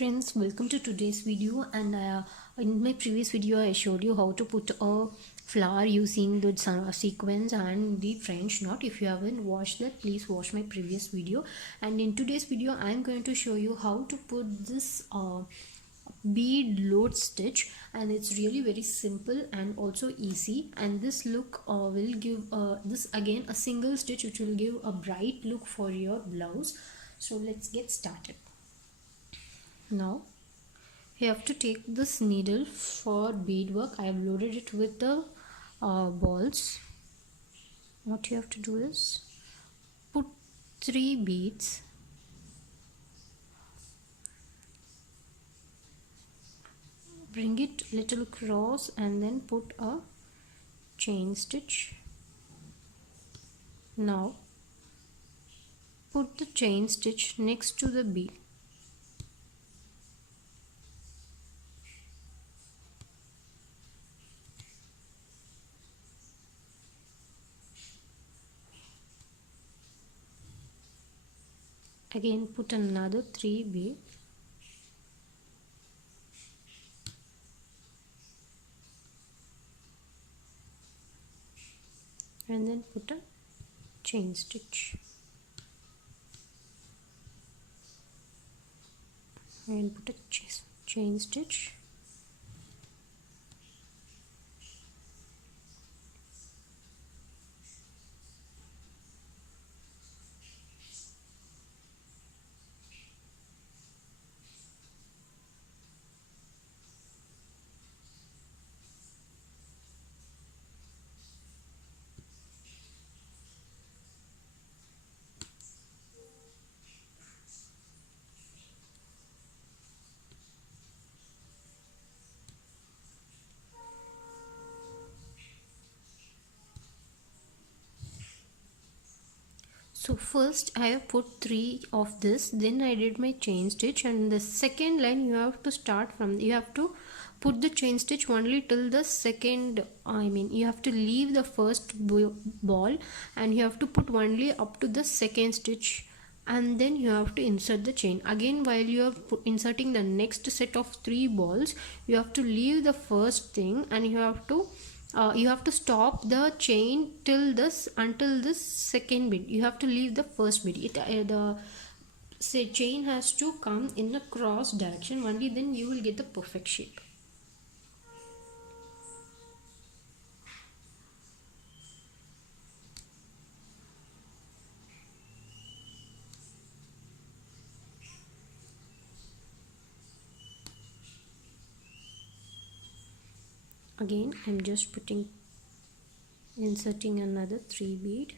Friends, welcome to today's video. And in my previous video I showed you how to put a flower using the sequence and the French knot. If you haven't watched that, please watch my previous video. And in today's video I am going to show you how to put this bead load stitch, and it's really very simple and also easy. And this look will give this again a single stitch which will give a bright look for your blouse. So let's get started. Now you have to take this needle for bead work. I have loaded it with the balls. What you have to do is put 3 beads, bring it little cross, and then put a chain stitch. Now put the chain stitch next to the bead. Again put another 3 bead, and then put a chain stitch, and put a chain stitch, So first I have put 3 of this, then I did my chain stitch, and the second line you have to start from, you have to put the chain stitch only till the second, you have to leave the first ball and you have to put only up to the second stitch, and then you have to insert the chain. Again, while you are inserting the next set of 3 balls, you have to leave the first thing and you have to stop the chain until this second bead. You have to leave the first bead. The chain has to come in a cross direction, only then you will get the perfect shape. Again I'm just inserting another 3 bead,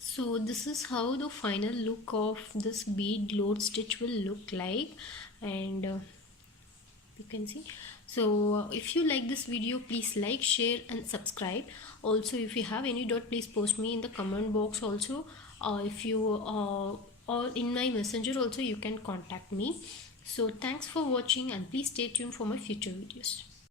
So this is how the final look of this bead load stitch will look like, and you can see. So if you like this video, please like, share and subscribe. Also, if you have any doubt, please post me in the comment box. Also if you or in my messenger also you can contact me. So thanks for watching, and please stay tuned for my future videos.